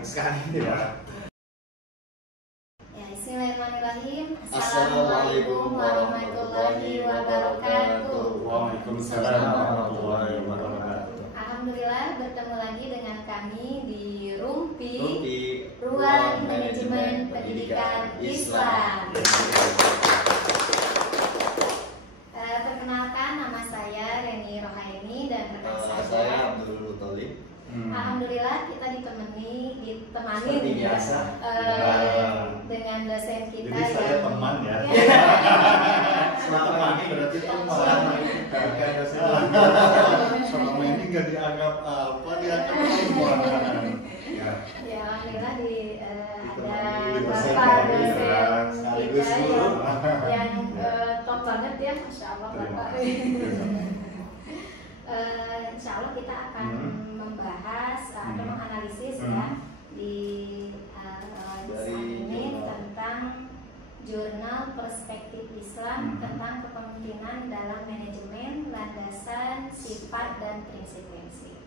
sekali ya. Ya, bismillahirrahmanirrahim. Assalamualaikum warahmatullahi wabarakatuh. Waalaikumsalam warahmatullahi wabarakatuh. Alhamdulillah bertemu lagi dengan kami di Rumpi, Ruang Manajemen Pendidikan Islam. Perkenalkan, nama saya Reni Rohaini dan rekan Saya Abdul Muthalib. Alhamdulillah kita ditemani biasa. dengan dosen kita. Jadi saya teman ya. Selama ini berarti teman. Selama ini nggak dianggap apa, dianggap teman. Ya, alhamdulillah ada dosen Bapak kami, dosen sekaligus kita guru. yang top banget ya, Masya Allah Bapak. Insya Allah kita akan membahas atau menganalisis ya di saat ini tentang jurnal Perspektif Islam tentang kepemimpinan dalam manajemen, landasan, sifat, dan prinsip-prinsip.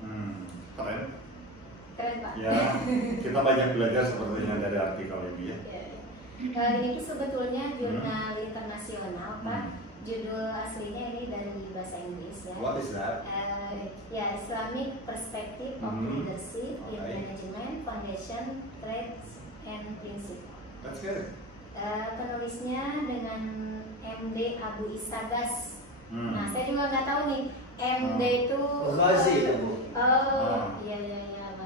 Keren. Keren Pak. Ya, kita banyak belajar sepertinya dari artikel ini ya. Ini sebetulnya jurnal internasional Pak. Judul aslinya ini dari bahasa Inggris ya. What is that? Ya, Islamic Perspective of Leadership in Management, Foundation, Traits, and Principles. That's good. Penulisnya dengan MD Abu Isagas. Nah, saya juga nggak tahu nih MD itu. Ghazi itu Bu. Oh, iya.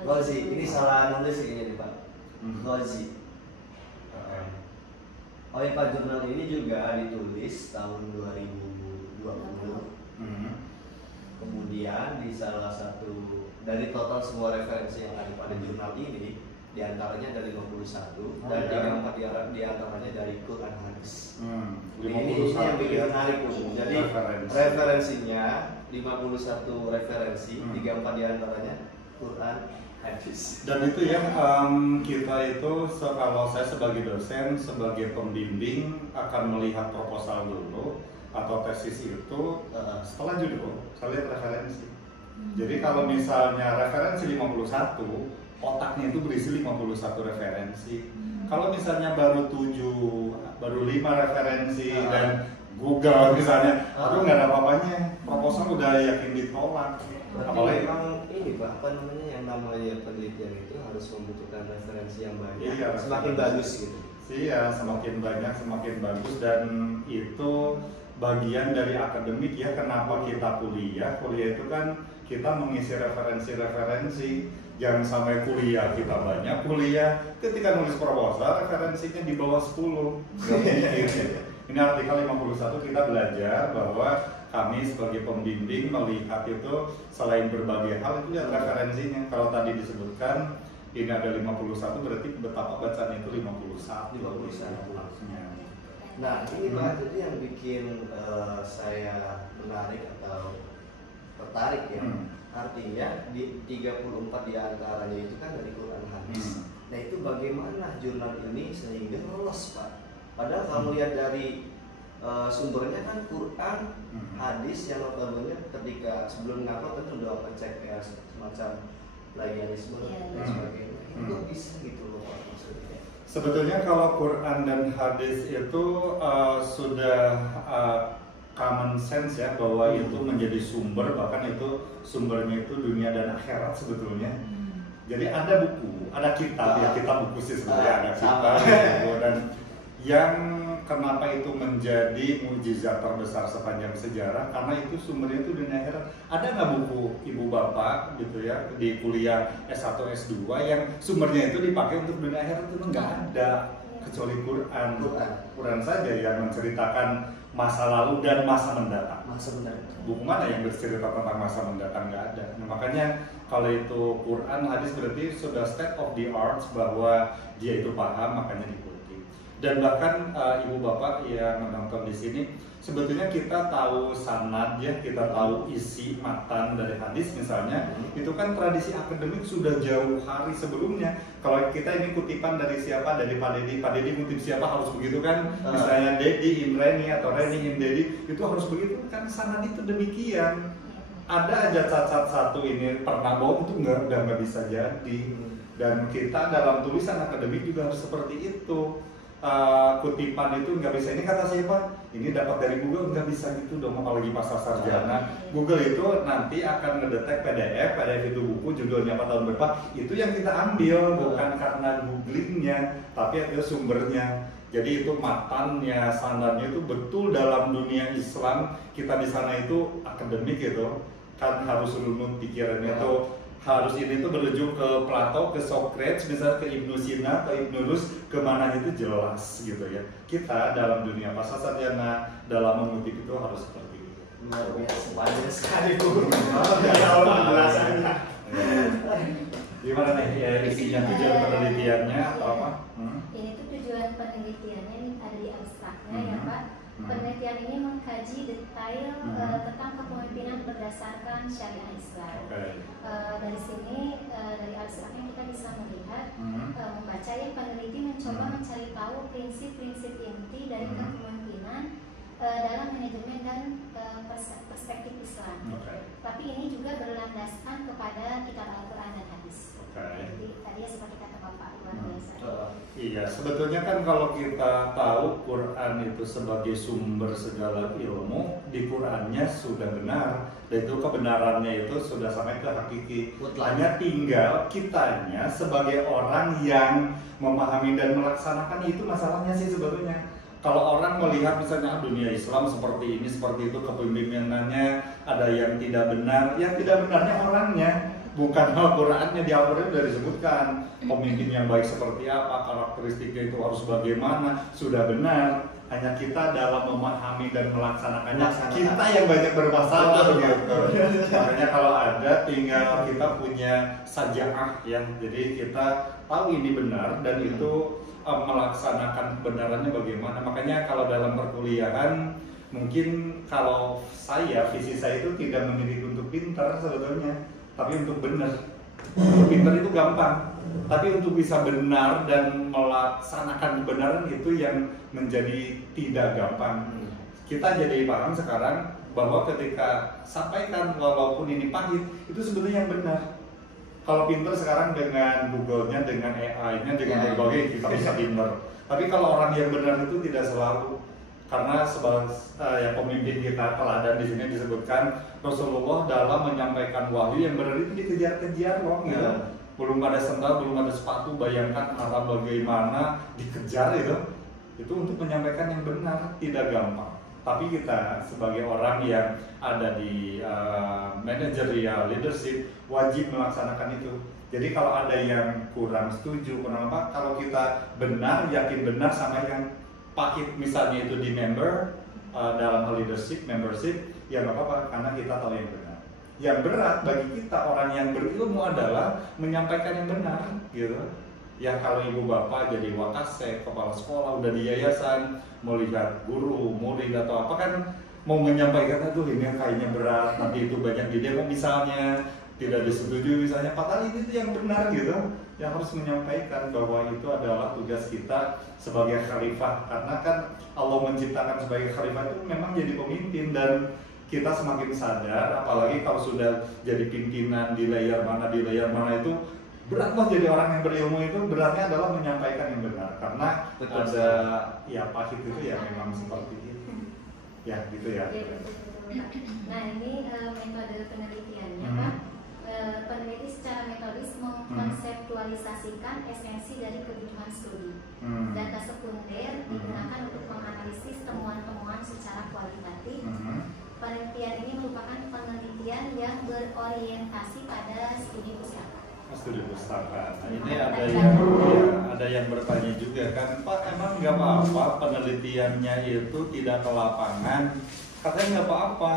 Ghazi, ini salah nulis ini Pak. Ghazi. Oh iya Pak, jurnal ini juga ditulis tahun 2020. Kemudian di salah satu dari total semua referensi yang ada pada jurnal ini, diantaranya dari 51 dan 34 diantaranya dari Quran hadis. Ini yang bikin menarik tuh. Jadi referensinya 51 referensi, 34 diantaranya Quran hadis. Dan itu ya, kita itu kalau saya sebagai dosen, sebagai pembimbing akan melihat proposal dulu atau tesis itu setelah judul, saya lihat referensi. Jadi kalau misalnya referensi 51, otaknya itu berisi 51 referensi. Kalau misalnya baru 5 referensi dan Google misalnya, aku nggak ada apa-apanya, proposal udah yakin ditolak. Apalagi memang ini Pak, apa namanya, yang namanya penelitian itu harus membutuhkan referensi yang banyak. Iya, semakin bagus gitu. Iya, semakin banyak semakin bagus, dan itu bagian dari akademik ya. Kenapa kita kuliah? Kuliah itu kan kita mengisi referensi-referensi. Jangan sampai kuliah kita banyak kuliah, ketika nulis proposal referensinya di bawah 10. Ini artikel 51 kita belajar bahwa kami sebagai pembimbing melihat itu selain berbagai hal itu lihat referensinya. Kalau tadi disebutkan ini ada 51, berarti betapa bacaan itu 51. Nah ini Pak, jadi yang bikin saya menarik atau tertarik ya, artinya di 34 diantaranya itu kan dari Quran hadis. Nah itu bagaimana jurnal ini sehingga lolos Pak? Padahal kalau lihat dari sumbernya kan Quran, hadis yang notabene ketika sebelum ngupload tentu udah cek ya semacam plagiarisme dan sebagainya. Itu bisa gitu loh Pak maksudnya. Sebetulnya kalau Quran dan hadis itu sudah common sense ya, bahwa itu menjadi sumber, bahkan itu sumbernya itu dunia dan akhirat sebetulnya. Jadi ada buku, ada kitab ya, kitab buku sih sebenarnya, ada kitab buku, dan yang kenapa itu menjadi mukjizat terbesar sepanjang sejarah, karena itu sumbernya itu dunia akhirat. Ada nggak buku ibu bapak gitu ya di kuliah S1 S2 yang sumbernya itu dipakai untuk dunia akhirat? Itu nggak ada, kecuali Quran saja yang menceritakan masa lalu dan masa mendatang. Buku mana yang bercerita tentang masa mendatang? Nggak ada. Nah, makanya kalau itu Quran hadis berarti sudah state of the art, bahwa dia itu paham, makanya diikuti. Dan bahkan ibu bapak yang menonton di sini, sebetulnya kita tahu sanad ya, kita tahu isi matan dari hadis misalnya, itu kan tradisi akademik sudah jauh hari sebelumnya. Kalau kita ini kutipan dari siapa, dari Pak Dedi ngutip siapa harus begitu kan, misalnya Dedi in Reni atau Reni in Dedi, itu harus begitu kan, sanad itu demikian. Ada aja cacat satu ini pernah bohong, itu udah nggak bisa jadi. Dan kita dalam tulisan akademik juga harus seperti itu. Kutipan itu nggak bisa, ini kata siapa? Ini dapat dari Google, nggak bisa gitu dong, apalagi pasca sarjana. Google itu nanti akan ngedetek PDF itu buku, judulnya apa, tahun berapa, itu yang kita ambil, bukan karena googlingnya, tapi itu sumbernya. Jadi itu matannya, standarnya itu betul dalam dunia Islam. Kita di sana itu akademik gitu, kan harus runut pikirannya tuh. Harus ini tuh berujung ke Plato, ke Socrates, misalnya ke Ibnu Sina, ke Ibnu Rus, kemana itu jelas gitu ya. Kita dalam dunia pasca sarjana, dalam mengutip itu harus seperti itu. Luar biasa, panjang sekali tuh. Kalau penjelasannya. Gimana nih ya, isinya tujuan penelitiannya atau apa? Ini tuh tujuan penelitiannya ini ada di abstraknya ya Pak. Penelitian ini mengkaji detail tentang kepemimpinan berdasarkan syariah Islam. Dari sini, dari abstraknya kita bisa melihat, membaca ya, peneliti mencoba mencari tahu prinsip-prinsip inti dari kepemimpinan dalam manajemen dan perspektif Islam. Tapi ini juga berlandaskan kepada kitab Al-Quran dan hadis. Jadi tadi ya seperti kata Bapak, luar biasa. Iya, sebetulnya kan kalau kita tahu Quran itu sebagai sumber segala ilmu, di Qurannya sudah benar, dan itu kebenarannya itu sudah sampai ke hakiki. Hanya tinggal kitanya sebagai orang yang memahami dan melaksanakan itu masalahnya sih sebetulnya. Kalau orang melihat misalnya dunia Islam seperti ini, seperti itu, kepemimpinannya ada yang tidak benar, yang tidak benarnya orangnya, bukan Al-Qurannya. Di Al-Quran sudah disebutkan pemimpin yang baik seperti apa, karakteristiknya itu harus bagaimana, sudah benar. Hanya kita dalam memahami dan melaksanakannya, kita yang banyak bermasalah gitu. Makanya kalau ada, tinggal kita punya sajaah ya, jadi kita tahu ini benar dan itu melaksanakan kebenarannya bagaimana. Makanya kalau dalam perkuliahan, mungkin kalau saya, visi saya itu tidak memilih untuk pintar sebetulnya, tapi untuk benar. Pintar itu gampang, tapi untuk bisa benar dan melaksanakan kebenaran itu yang menjadi tidak gampang. Kita jadi paham sekarang bahwa ketika sampaikan walaupun ini pahit, itu sebetulnya yang benar. Kalau pintar sekarang dengan Google-nya, dengan AI-nya, dengan berbagai, kita bisa pintar. Tapi kalau orang yang benar itu tidak selalu. Karena sebagai pemimpin kita, teladan di sini disebutkan Rasulullah dalam menyampaikan wahyu yang benar itu dikejar-kejar loh, gitu. Belum ada sendal, belum ada sepatu, bayangkan arah bagaimana dikejar itu untuk menyampaikan yang benar tidak gampang. Tapi kita sebagai orang yang ada di managerial leadership wajib melaksanakan itu. Jadi kalau ada yang kurang setuju, kurang apa, kalau kita benar, yakin benar sama yang pahit misalnya itu di member dalam hal leadership, membership, ya nggak apa-apa karena kita tahu yang benar. Yang berat bagi kita orang yang berilmu adalah menyampaikan yang benar, gitu. Ya kalau ibu bapak jadi wakasek, kepala sekolah, udah di yayasan, melihat guru, murid atau apa kan mau menyampaikan aduh ini kayaknya berat, nanti itu banyak di demo misalnya, tidak disetujui misalnya, padahal ini tuh yang benar gitu. Yang harus menyampaikan bahwa itu adalah tugas kita sebagai khalifah, karena kan Allah menciptakan sebagai khalifah itu memang jadi pemimpin, dan kita semakin sadar apalagi kalau sudah jadi pimpinan di layar mana itu berat loh. Jadi orang yang berilmu itu beratnya adalah menyampaikan yang benar, karena ada ya pahit itu ya memang seperti itu ya gitu ya. Nah ini metode penelitiannya Pak. Peneliti secara metodis mengkonseptualisasikan esensi dari kebutuhan studi. Data sekunder digunakan untuk menganalisis temuan-temuan secara kualitatif. Penelitian ini merupakan penelitian yang berorientasi pada studi pustaka. Studi pustaka. Nah, ini ada yang bertanya juga kan, Pak, emang nggak apa-apa penelitiannya itu tidak ke lapangan? Katanya nggak apa-apa,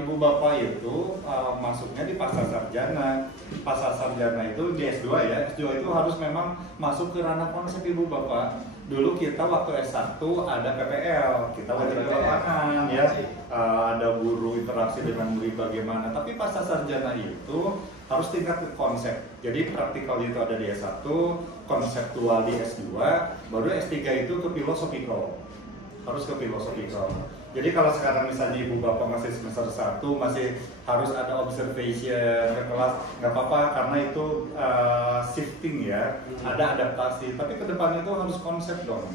ibu bapak itu masuknya di pasca sarjana. Pasca sarjana itu di S2 ya, S2 itu harus memang masuk ke ranah konsep ibu bapak. Dulu kita waktu S1 ada PPL, kita wajib ke lapangan ya, ada guru interaksi dengan murid bagaimana. Tapi pasca sarjana itu harus tingkat ke konsep. Jadi praktikal itu ada di S1, konseptual di S2, baru S3 itu ke philosophical. harus ke filosofikal. Jadi kalau sekarang misalnya ibu bapak masih semester 1 masih harus ada observation ke kelas, nggak apa-apa karena itu shifting ya, ada adaptasi. Tapi kedepannya itu harus konsep dong.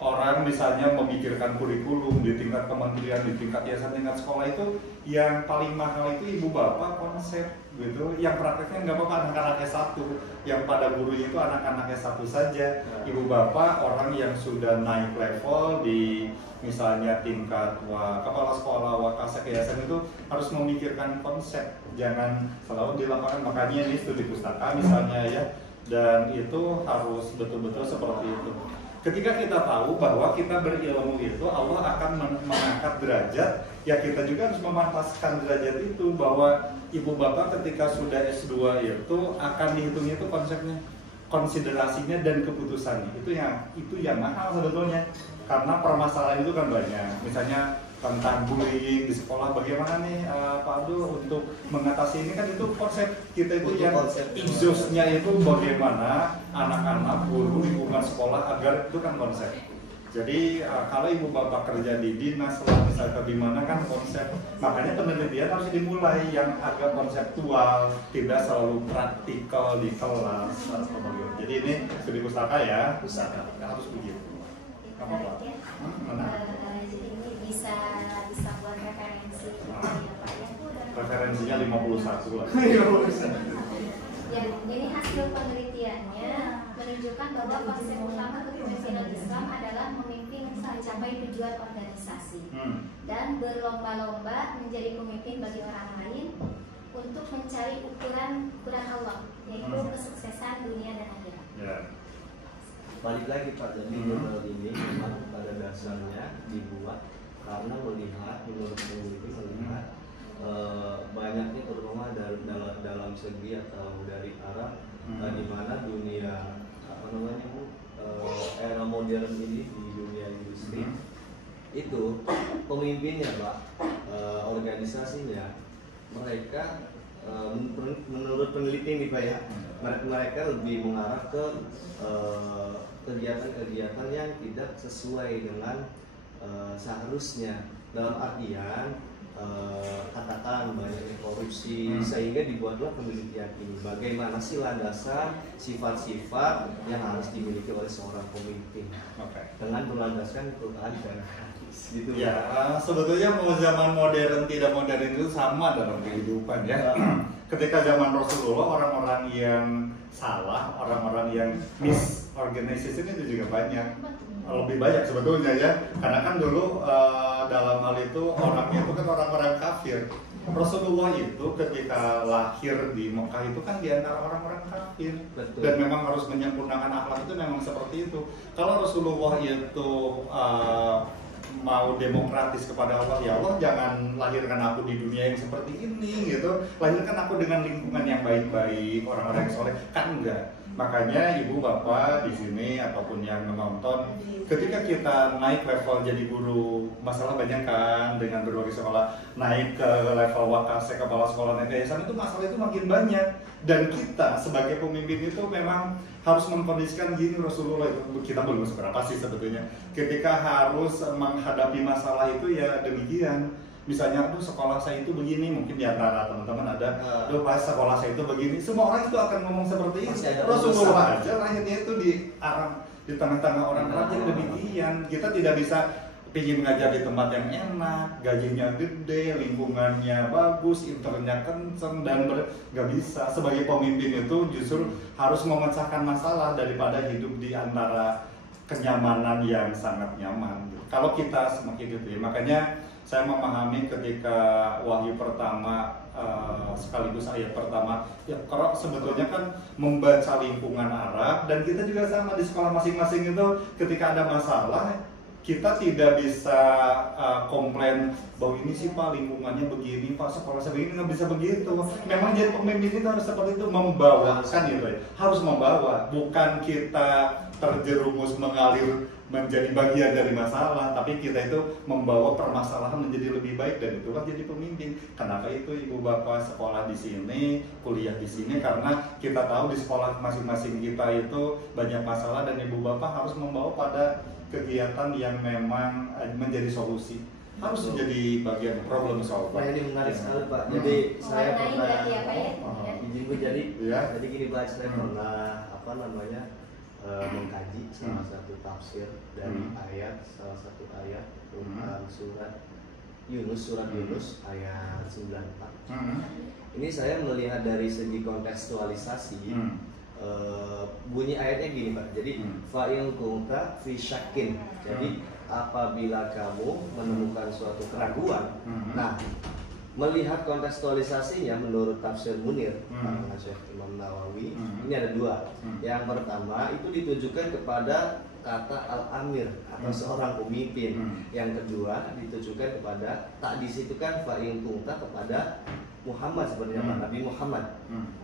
Orang misalnya memikirkan kurikulum di tingkat kementerian, di tingkat yayasan, tingkat sekolah itu yang paling mahal itu ibu bapak konsep gitu. Yang prakteknya nggak apa-apa anak-anak S1, yang pada gurunya itu anak-anak S1 saja. Ibu bapak orang yang sudah naik level di misalnya tingkat kepala sekolah, wakasek, yayasan itu harus memikirkan konsep, jangan selalu di lapangan. Makanya ini studi pustaka misalnya ya, dan itu harus betul-betul seperti itu. Ketika kita tahu bahwa kita berilmu itu Allah akan mengangkat derajat, ya kita juga harus memantaskan derajat itu, bahwa ibu bapak ketika sudah S2 itu akan dihitung itu konsepnya, konsiderasinya dan keputusannya. Itu yang mahal sebetulnya, karena permasalahan itu kan banyak. Misalnya tentang bullying di sekolah, bagaimana nih Pak Abdul untuk mengatasi ini, kan itu konsep kita itu yang exhaust-nya itu bagaimana anak-anak, guru, lingkungan sekolah agar itu kan konsep. Jadi kalau ibu bapak kerja di dinas lah misalnya di mana kan konsep, makanya penelitian harus dimulai yang agak konseptual, tidak selalu praktikal di kelas. Jadi ini studi pustaka ya, pustaka harus begitu. Apa Pak? Jadi ini bisa buat referensi ya Pak ya. Referensinya 51 lah. Ya, jadi hasil penelitiannya menunjukkan bahwa konsep utama kepemimpinan Islam adalah memimpin mencapai tujuan organisasi dan berlomba-lomba menjadi pemimpin bagi orang lain untuk mencari ukuran Allah, yaitu kesuksesan dunia dan akhirat. Yeah. Balik lagi Pak, jadi jurnal ini memang pada dasarnya dibuat karena menurut peneliti melihat banyaknya terutama dalam segi atau dari arah di mana dunia era modern ini di dunia industri itu pemimpinnya Pak, organisasinya mereka menurut peneliti ini Pak ya, mereka lebih mengarah ke kegiatan-kegiatan yang tidak sesuai dengan seharusnya, dalam artian katakan banyaknya korupsi, sehingga dibuatlah penelitian ini bagaimana sih landasan sifat-sifat yang harus dimiliki oleh seorang pemimpin dengan berlandaskan Quran dan hadis gitu ya. Sebetulnya mau zaman modern tidak modern itu sama dalam kehidupan ya. Ketika zaman Rasulullah orang-orang yang salah, orang-orang yang misorganization itu juga banyak, lebih banyak sebetulnya ya, karena kan dulu dalam hal itu orangnya itu kan orang-orang kafir. Rasulullah itu ketika lahir di Mekah itu kan di antara orang-orang kafir. Betul. Dan memang harus menyempurnakan akhlak itu memang seperti itu. Kalau Rasulullah itu mau demokratis kepada Allah, ya Allah jangan lahirkan aku di dunia yang seperti ini gitu, lahirkan aku dengan lingkungan yang baik-baik, orang-orang yang soleh, kan enggak. Makanya ibu bapak di sini ataupun yang menonton, ketika kita naik level jadi guru, masalah banyak kan dengan berbagai sekolah, naik ke level wakasek, kepala sekolah, naik yayasan, itu masalah itu makin banyak. Dan kita sebagai pemimpin itu memang harus mengkondisikan gini. Rasulullah itu kita belum seberapa sih sebetulnya, ketika harus menghadapi masalah itu ya demikian. Misalnya, aduh sekolah saya itu begini, mungkin di antara teman-teman ada, aduh pas sekolah saya itu begini, semua orang itu akan ngomong seperti itu. Rasulullah aja lahirnya itu di tengah-tengah orang Arab yang demikian. Kita tidak bisa ingin mengajar di tempat yang enak, gajinya gede, lingkungannya bagus, internetnya kenceng, dan nggak bisa. Sebagai pemimpin itu justru harus memecahkan masalah daripada hidup di antara kenyamanan yang sangat nyaman. Kalau kita semakin gitu ya, makanya saya memahami ketika wahyu pertama sekaligus ayat pertama ya, kalau sebetulnya kan membaca lingkungan Arab, dan kita juga sama di sekolah masing-masing itu ketika ada masalah kita tidak bisa komplain bahwa ini sih Pak lingkungannya begini, Pak sekolah saya begini, nggak bisa begitu. Memang jadi pemimpin itu harus seperti itu, membawakan gitu ya, harus membawa, bukan kita terjerumus mengalir menjadi bagian dari masalah, tapi kita itu membawa permasalahan menjadi lebih baik, dan itulah jadi pemimpin. Kenapa itu ibu bapak sekolah di sini, kuliah di sini, karena kita tahu di sekolah masing-masing kita itu banyak masalah, dan ibu bapak harus membawa pada kegiatan yang memang menjadi solusi, harus menjadi bagian problem solver. Nah, ini menarik sekali Pak. Jadi saya pernah izin Bu, jadi gini Pak, saya pernah mengkaji salah satu tafsir dari salah satu ayat tentang surat Yunus ayat 94. Ini saya melihat dari segi kontekstualisasi. Bunyi ayatnya gini Pak. Jadi fa'il kunta fi syakin. Jadi apabila kamu menemukan suatu keraguan, nah melihat kontekstualisasinya menurut tafsir Munir Syekh Imam Nawawi, ini ada dua. Yang pertama itu ditujukan kepada kata al-amir atau seorang pemimpin. Yang kedua ditujukan kepada, tak disitukan fa'il kunta kepada Muhammad sebenarnya Nabi Muhammad,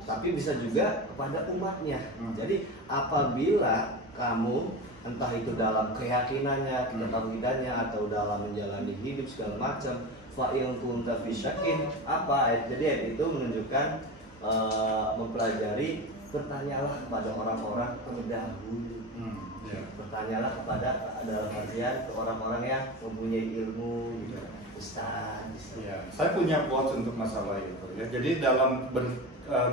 tapi bisa juga kepada umatnya. Jadi apabila kamu entah itu dalam keyakinannya, ketauhidannya, atau dalam menjalani hidup segala macam, fa'il kunta fi syakin, apa? Jadi ayat itu menunjukkan mempelajari, bertanyalah kepada orang-orang terdahulu. Bertanyalah kepada, dalam artian ke orang-orang yang mempunyai ilmu gitu. Ustaz. Ya, saya punya quotes untuk masalah itu ya. Jadi dalam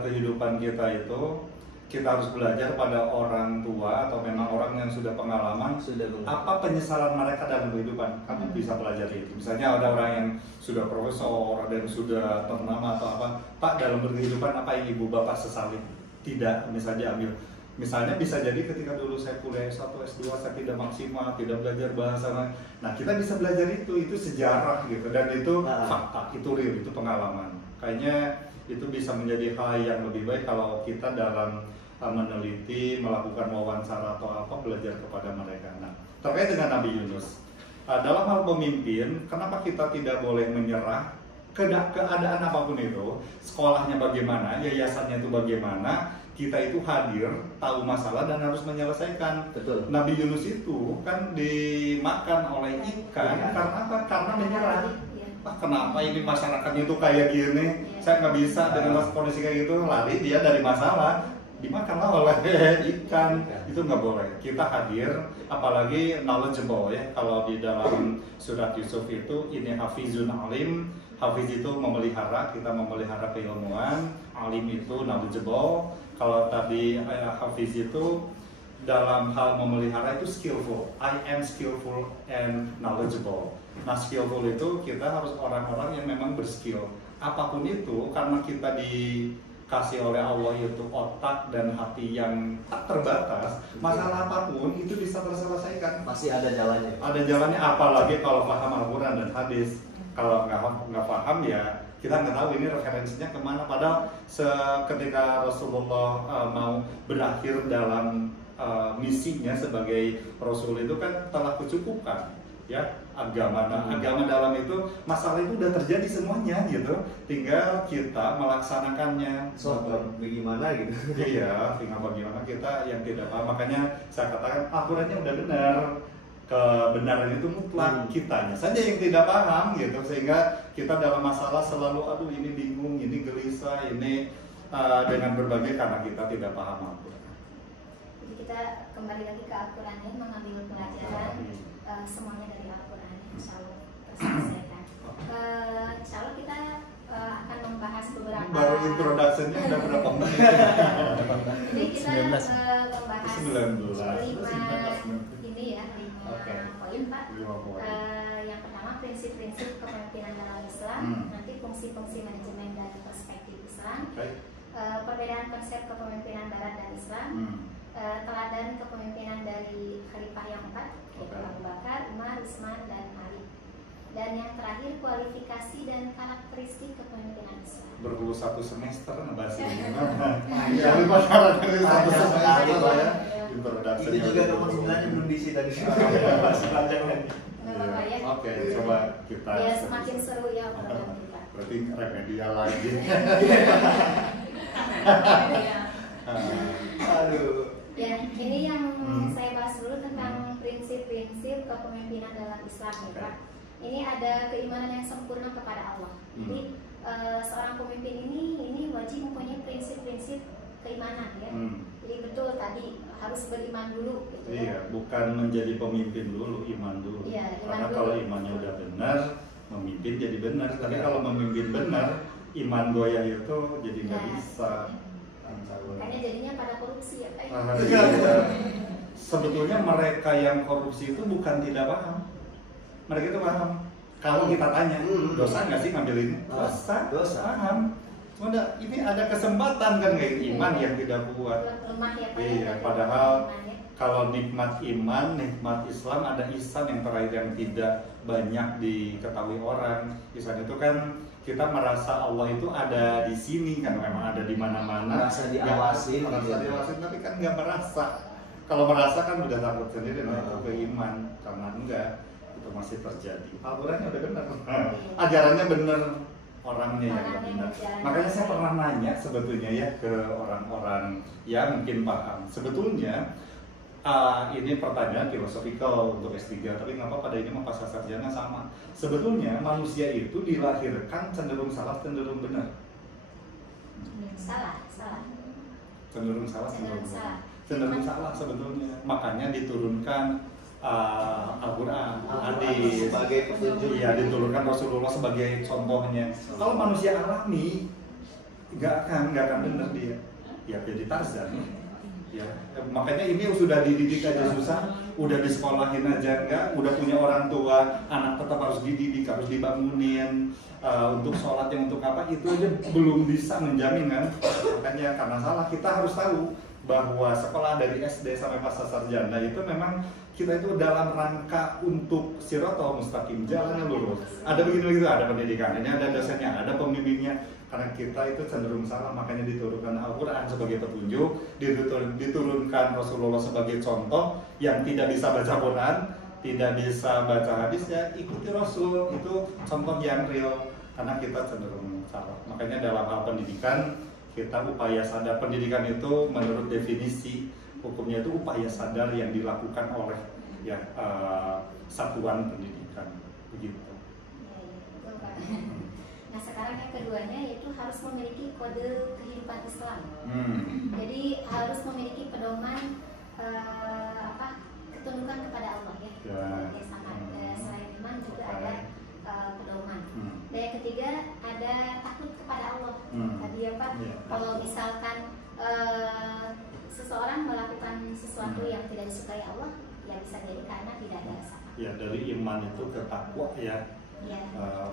kehidupan kita itu kita harus belajar pada orang tua atau memang orang yang sudah pengalaman, apa penyesalan mereka dalam kehidupan. Kamu bisa pelajari itu. Misalnya ada orang yang sudah profesor dan sudah ternama atau apa, Pak, dalam berkehidupan apa yang ibu bapak sesali? Tidak, misalnya ambil. Misalnya bisa jadi ketika dulu saya kuliah S1, S2 saya tidak maksimal, tidak belajar bahasa. Nah kita bisa belajar itu sejarah gitu, dan itu fakta, itu real, itu pengalaman. Kayaknya itu bisa menjadi hal yang lebih baik kalau kita dalam meneliti, melakukan wawancara atau apa, belajar kepada mereka. Nah terkait dengan Nabi Yunus, dalam hal pemimpin, kenapa kita tidak boleh menyerah? Keadaan apapun itu, sekolahnya bagaimana, yayasannya itu bagaimana, kita itu hadir, tahu masalah dan harus menyelesaikan. Betul. Nabi Yunus itu kan dimakan oleh ikan karena apa? Karena menyerah. Kenapa ini masyarakatnya itu kayak gini? Saya nggak bisa dengan kondisi kayak gitu, lari dia dari masalah, dimakanlah oleh ikan. Itu nggak boleh. Kita hadir, apalagi knowledgeable ya. Kalau di dalam surat Yusuf itu ini hafizun alim. Hafiz itu memelihara, kita memelihara keilmuan. Alim itu knowledgeable. Kalau tadi Hafiz itu dalam hal memelihara itu skillful. I am skillful and knowledgeable. Nah skillful itu kita harus orang-orang yang memang berskill. Apapun itu, karena kita dikasih oleh Allah itu otak dan hati yang tak terbatas, masalah apapun itu bisa terselesaikan. Pasti ada jalannya. Ada jalannya, apalagi kalau paham Al-Quran dan hadis. Kalau nggak paham ya kita nggak tahu ini referensinya kemana. Padahal ketika Rasulullah mau berakhir dalam misinya sebagai Rasul itu kan telah kecukupkan ya agama. Nah, agama dalam itu masalah itu udah terjadi semuanya gitu. Tinggal kita melaksanakannya. So bagaimana gitu? Iya, tinggal bagaimana kita yang tidak paham. Makanya saya katakan Al-Qurannya udah benar. Kebenaran itu mutlak, kitanya saja yang tidak paham gitu, sehingga kita dalam masalah selalu aduh ini bingung, ini gelisah, ini dengan berbagai karena kita tidak paham Al-Quran. Jadi kita kembali lagi ke Al-Quran ini, mengambil pelajaran semuanya dari Al-Quran, insya Allah terselesaikan. Insya Allah kita akan membahas beberapa. Baru introduction-nya udah berapa menit? Jadi kita membahas 19 ini ya, 5 poin Pak. 5 poin. Yang pertama prinsip-prinsip kepemimpinan dalam Islam, nanti fungsi-fungsi manajemen dan perspektif Islam, perbedaan konsep kepemimpinan Barat dan Islam, teladan kepemimpinan dari Khalifah yang 4, yaitu Abu Bakar, Umar, Utsman, dan Ali. Dan yang terakhir kualifikasi dan karakteristik kepemimpinan Islam. Berguru 1 semester ngebahas ini. Iya, pasaran dari 1 semester ya. Introduction. Itu juga nomor 9-nya belum diisi tadi. Masih panjang lagi. Ya. Oke, coba kita. Ya semakin seru ya program kita. Berarti remedial lagi. Aduh. Ya, ini yang saya bahas dulu tentang prinsip-prinsip kepemimpinan dalam Islam ya Pak. Ini ada keimanan yang sempurna kepada Allah. Jadi seorang pemimpin ini wajib mempunyai prinsip-prinsip keimanan ya. Jadi betul tadi harus beriman dulu gitu ya. Iya, bukan menjadi pemimpin dulu, iman dulu. Iya, iman Karena dulu. kalau imannya udah benar, memimpin jadi benar. Tapi kalau memimpin benar, iman goyah itu jadi nggak Iya. bisa. Makanya jadinya pada korupsi ya Pak. Iya. Sebetulnya mereka yang korupsi itu bukan tidak paham. Mereka itu paham. Kalau kita tanya, dosa nggak sih ngambil ini? Dosa. Paham. Cuma ini ada kesempatan kan kayak iman yang tidak kuat. Lemah ya Pak. Iya, padahal kalau nikmat iman, nikmat Islam ada ihsan yang terakhir yang tidak banyak diketahui orang. Ihsan itu kan kita merasa Allah itu ada di sini kan, memang ada di mana-mana. Merasa diawasi, merasa diawasin, tapi kan nggak merasa. Kalau merasa kan udah takut sendiri, nah itu ke iman. Karena enggak, itu masih terjadi. Aturannya udah benar, ajarannya benar, orangnya yang nggak benar. Makanya saya pernah nanya sebetulnya ya ke orang-orang yang mungkin paham. Sebetulnya ini pertanyaan filosofikal untuk S3, tapi ngapa pada ini pas sarjana sama. Sebetulnya manusia itu dilahirkan cenderung salah, cenderung benar. Salah. Cenderung salah, cenderung salah sebetulnya. Makanya diturunkan Al-Quran, hadis sebagai petunjuk. Iya, diturunkan Rasulullah sebagai contohnya. Kalau manusia alami nggak akan benar dia. Ya jadi Tarzan. Ya, makanya ini sudah dididik aja susah, udah disekolahin aja enggak, udah punya orang tua, anak tetap harus dididik, harus dibangunin untuk sholat yang untuk apa, itu aja belum bisa menjamin kan. Makanya karena salah, kita harus tahu bahwa sekolah dari SD sampai pasca sarjana itu memang kita itu dalam rangka untuk siratal mustaqim, jalannya lurus. Ada begitu, ada pendidikan, ini ada dosennya, ada pembimbingnya. Karena kita itu cenderung salah, makanya diturunkan Al-Quran sebagai petunjuk, diturunkan Rasulullah sebagai contoh. Yang tidak bisa baca Quran, tidak bisa baca hadisnya, ikuti Rasul, itu contoh yang real. Karena kita cenderung salah. Makanya dalam hal pendidikan, kita upaya sadar. Pendidikan itu menurut definisi hukumnya itu upaya sadar yang dilakukan oleh satuan pendidikan, begitu. Nah sekarang yang keduanya yaitu harus memiliki kode kehidupan Islam. Jadi harus memiliki pedoman ketundukan kepada Allah ya. Selain iman juga ada pedoman. Dan yang ketiga ada takut kepada Allah. Tadi ya Pak, kalau misalkan seseorang melakukan sesuatu yang tidak disukai Allah, ya bisa jadi karena tidak ada rasa. Ya, dari iman itu ke takwa ya. Ya.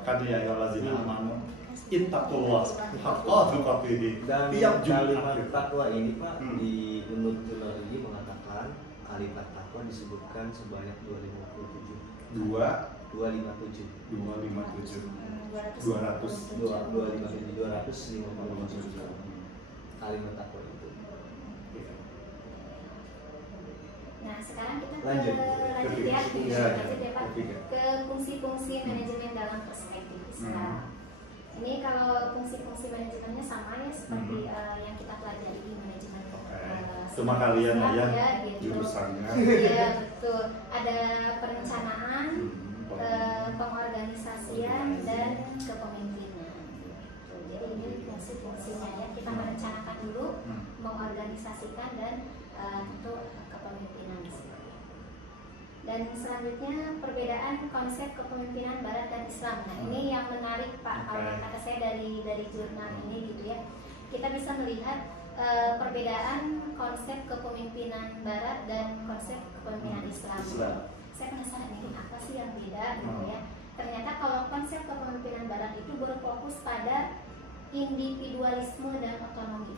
Kan ya ayyuhallazina amanu ittaqullah haqqa tuqatih. Dan tiap kalimat Jumat takwa ini Pak di Ibnu Jauzi mengatakan kalimat takwa disebutkan sebanyak 257. 257 kalimat takwa itu. Nah sekarang kita lanjut ya Pak, ke fungsi-fungsi manajemen dalam perspektif Islam. Ini kalau fungsi-fungsi manajemennya sama ya seperti yang kita pelajari di manajemen. Cuma kalian ya, gitu. Jurusannya. Iya betul. Ada perencanaan, pengorganisasian dan kepemimpinan. Jadi ini fungsi-fungsinya ya. Kita merencanakan dulu, mengorganisasikan dan tentu kepemimpinan. Dan selanjutnya perbedaan konsep kepemimpinan Barat dan Islam. Nah ini yang menarik Pak, kalau kata saya dari jurnal ini gitu ya. Kita bisa melihat perbedaan konsep kepemimpinan Barat dan konsep kepemimpinan Islam. Saya penasaran ini apa sih yang beda gitu ya. Ternyata kalau konsep kepemimpinan Barat itu berfokus pada individualisme dan otonomi.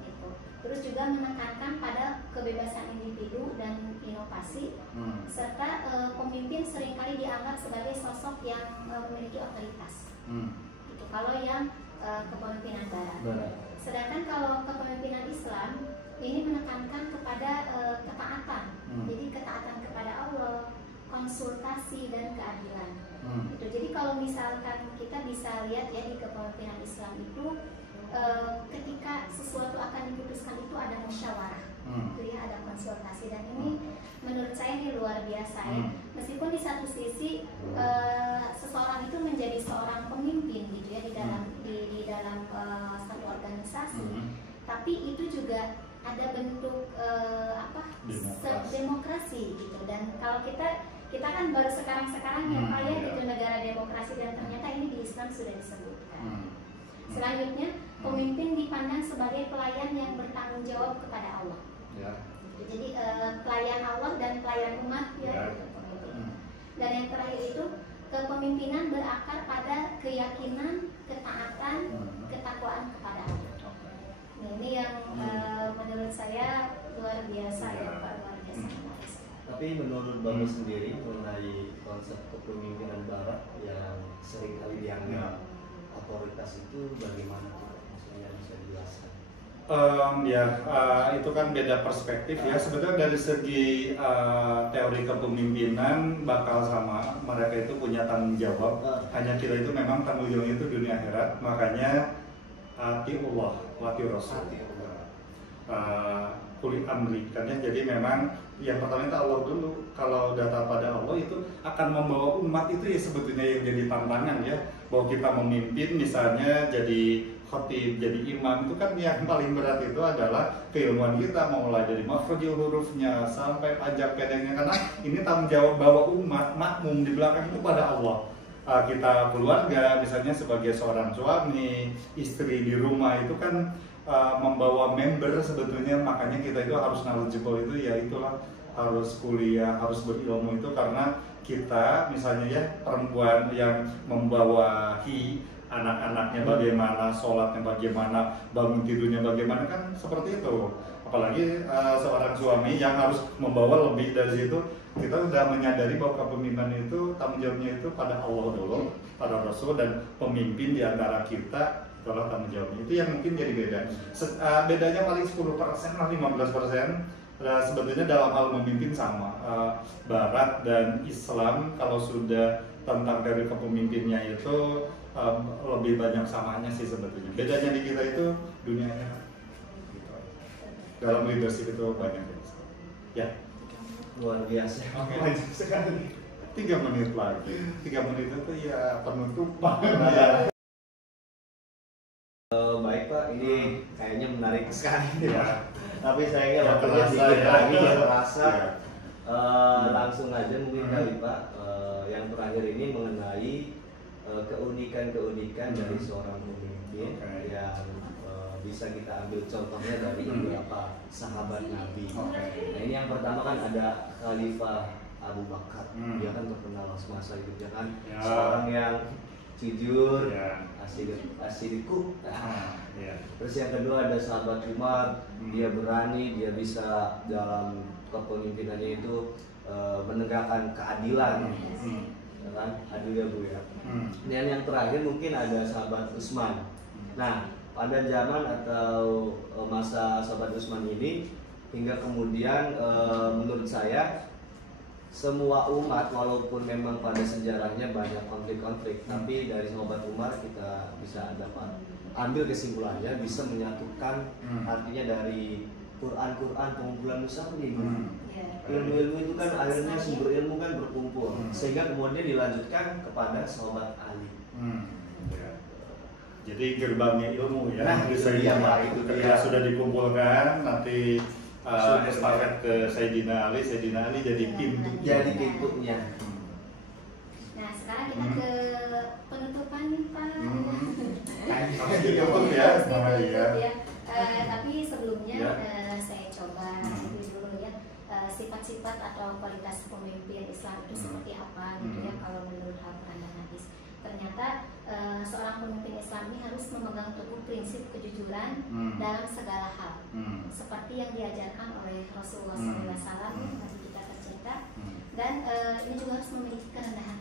Gitu. Terus juga menekankan pada kebebasan individu dan inovasi, serta pemimpin seringkali dianggap sebagai sosok yang memiliki otoritas. Gitu. Kalau yang kepemimpinan Barat. Sedangkan kalau kepemimpinan Islam ini menekankan kepada ketaatan, jadi ketaatan kepada Allah, konsultasi dan keadilan. Gitu. Jadi kalau misalkan kita bisa lihat ya di kepemimpinan Islam itu ketika sesuatu akan diputuskan itu ada musyawarah, itu ya ada konsultasi, dan ini menurut saya ini luar biasa ya. Meskipun di satu sisi seseorang itu menjadi seorang pemimpin gitu ya di dalam satu organisasi, tapi itu juga ada bentuk demokrasi gitu. Dan kalau kita kan baru sekarang ya Pak ya itu negara demokrasi, dan ternyata ini di Islam sudah disebutkan. Selanjutnya, pemimpin dipandang sebagai pelayan yang bertanggung jawab kepada Allah. Jadi pelayan Allah dan pelayan umat ya, pemimpin. Dan yang terakhir itu, kepemimpinan berakar pada keyakinan, ketaatan, ketakwaan kepada Allah. Nah, ini yang menurut saya luar biasa ya Pak, luar biasa. Tapi menurut Bapak sendiri mengenai konsep kepemimpinan Barat yang seringkali dianggap otoritas itu bagaimana? Maksudnya bisa dijelaskan? Itu kan beda perspektif ya. Sebenarnya dari segi teori kepemimpinan bakal sama, mereka itu punya tanggung jawab. Hanya kita itu memang tanggung jawabnya itu dunia akhirat. Makanya atiullah wa ati rasul. Kulit amri kan ya. Jadi memang yang pertama itu Allah dulu. Kalau data pada Allah itu akan membawa umat itu ya sebetulnya yang jadi tantangan ya. Bahwa kita memimpin misalnya jadi khatib, jadi imam, itu kan yang paling berat itu adalah keilmuan kita, mulai dari makhrajul hurufnya sampai panjang pendeknya, karena ini tanggung jawab bawa umat makmum di belakang itu pada Allah. Kita keluarga misalnya sebagai seorang suami, istri di rumah itu kan membawa member sebetulnya, makanya kita itu harus knowledgeable itu ya itulah, harus kuliah, harus berilmu itu, karena kita misalnya ya perempuan yang membawahi anak-anaknya bagaimana, sholatnya bagaimana, bangun tidurnya bagaimana, kan seperti itu. Apalagi seorang suami yang harus membawa lebih dari situ. Kita sudah menyadari bahwa kepemimpinan itu tanggung jawabnya itu pada Allah dulu, pada Rasul, dan pemimpin di antara kita itulah tanggung jawabnya. Itu yang mungkin jadi beda. Bedanya paling 10% lah, 15%. Sebetulnya dalam hal memimpin sama. Barat dan Islam kalau sudah tentang dari kepemimpinnya itu lebih banyak samanya sih sebetulnya. Bedanya di kita itu dunianya gitu. Dalam leadership itu banyak ya. Luar biasa. Banyak sekali. 3 menit lagi. 3 menit itu ya penutupan. Baik Pak, ini kayaknya menarik sekali ya. Tapi sayangnya Ya, waktunya sedikit lagi ya terasa. Langsung aja mungkin kali Pak, yang terakhir ini mengenai keunikan-keunikan dari seorang pemimpin yang bisa kita ambil contohnya dari beberapa sahabat Nabi. Nah, ini yang pertama kan ada Khalifah Abu Bakar. Dia kan terkenal semasa hidupnya kan seorang yang jujur, asyidiku. Terus yang kedua ada sahabat Umar. Dia berani, dia bisa dalam kepemimpinannya itu menegakkan keadilan. Kan adil ya Bu ya. Dan yang terakhir mungkin ada sahabat Utsman. Nah, pada zaman atau masa sahabat Utsman ini hingga kemudian menurut saya semua umat walaupun memang pada sejarahnya banyak konflik-konflik, tapi dari sahabat Umar kita bisa dapat ambil kesimpulannya, bisa menyatukan artinya dari Quran pengumpulan musafir. Ilmu-ilmu itu kan akhirnya sumber ilmu kan berkumpul, sehingga kemudian dilanjutkan kepada sahabat Ali. Jadi gerbangnya ilmu ya. Nah, bisa itu ketika sudah dikumpulkan nanti estafet ke Sayyidina Ali jadi pintu. Jadi pintunya. Nah, sekarang kita ke penutupan nih Pak. Ditutup ya, ya. Tapi sebelumnya saya coba dulu ya sifat-sifat atau kualitas pemimpin Islam itu seperti apa gitu ya kalau menurut Al-Quran dan Hadis. Ternyata seorang pemimpin Islam ini harus memegang teguh prinsip kejujuran dalam segala hal, seperti yang diajarkan oleh Rasulullah SAW Nabi kita tercinta, dan ini juga harus memiliki kerendahan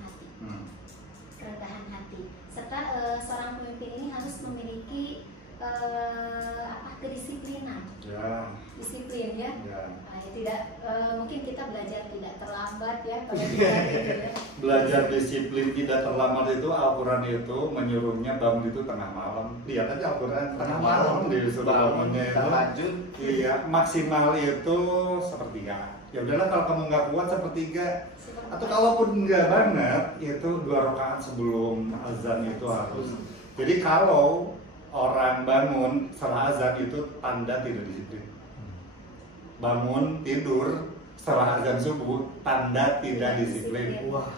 hati, serta seorang pemimpin ini harus memiliki kedisiplinan, disiplin ya. Tidak mungkin kita belajar tidak terlambat ya kalau kita belajar disiplin tidak terlambat itu Al-Quran itu menyuruhnya bangun itu tengah malam. Lihat aja Al-Quran tengah malam disuruh bangunnya itu. Iya, maksimal itu sepertiga. Ya udahlah kalau kamu nggak kuat sepertiga. Atau kalaupun nggak banget itu 2 rakaat sebelum azan itu harus. Jadi kalau orang bangun setelah azan itu tanda tidak disiplin. bangun tidur setelah azan subuh tanda tidak disiplin. Wah.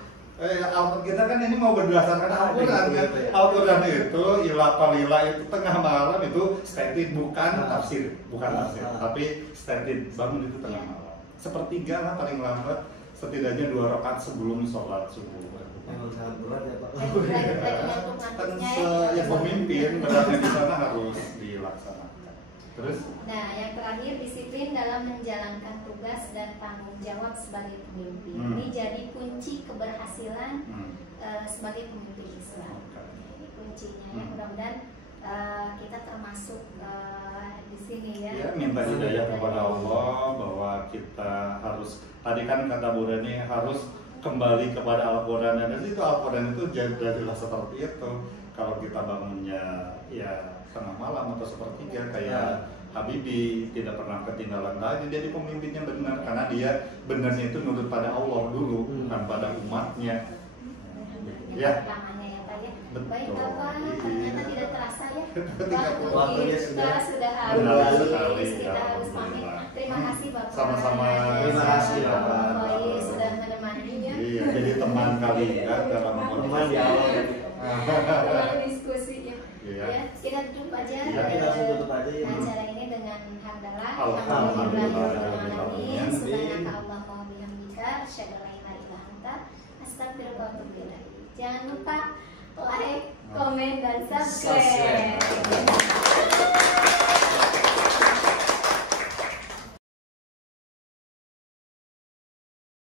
Kita kan ini mau berdasarkan Al-Quran kan. Al-Quran itu ila qalila itu tengah malam itu stated bukan tafsir, tapi stated bangun itu tengah malam. Sepertiga lah paling lambat, setidaknya 2 rakaat sebelum sholat subuh. Memang sangat berat ya Pak. Kan yang pemimpin berarti di sana harus dilaksanakan. Terus? Nah, yang terakhir disiplin dalam menjalankan tugas dan tanggung jawab sebagai pemimpin. Ini jadi kunci keberhasilan sebagai pemimpin Islam. Ini kuncinya ya. Mudah-mudahan kita termasuk di sini ya. Ya, minta hidayah kepada Allah bahwa kita harus, tadi kan kata Bu Reni harus kembali kepada Al-Quran, dan itu Al-Quran itu jelas seperti itu. Kalau kita bangunnya ya tengah malam atau sepertiga kayak Habibie tidak pernah ketinggalan tadi, jadi pemimpinnya benar karena dia benarnya itu nurut pada Allah dulu, bukan pada umatnya. Ya. Baik Bapak, ternyata tidak terasa ya. Waktunya sudah habis, kita harus pamit. Terima kasih Bapak. Sama-sama. Terima kasih Bapak. Sudah menemaninya. Iya, jadi teman kalian dalam teman di awal. Dalam diskusinya. Iya. Ya, kita tutup aja. Ya, kita langsung tutup aja ya. Acara ini dengan hamdalah. Alhamdulillah. Subhanakallahumma wa bihamdika, asyhadu an la ilaha illa anta, astaghfiruka wa atubu ilaik. Jangan lupa like, komen, dan subscribe.